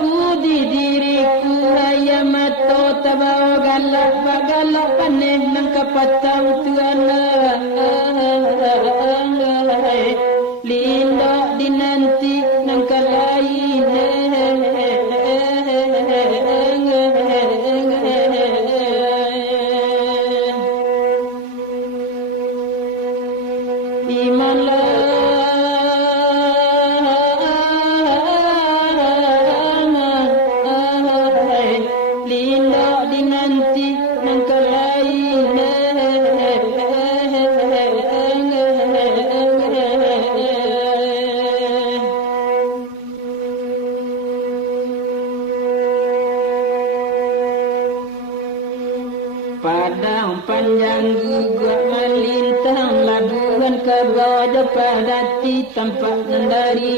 ku di diriku raya mato tabawa galak bagalak panen nang kapatau tuana linda dinanti nang kalain Padang panjang gugak melintang labuhan ke gajah padati tampak dari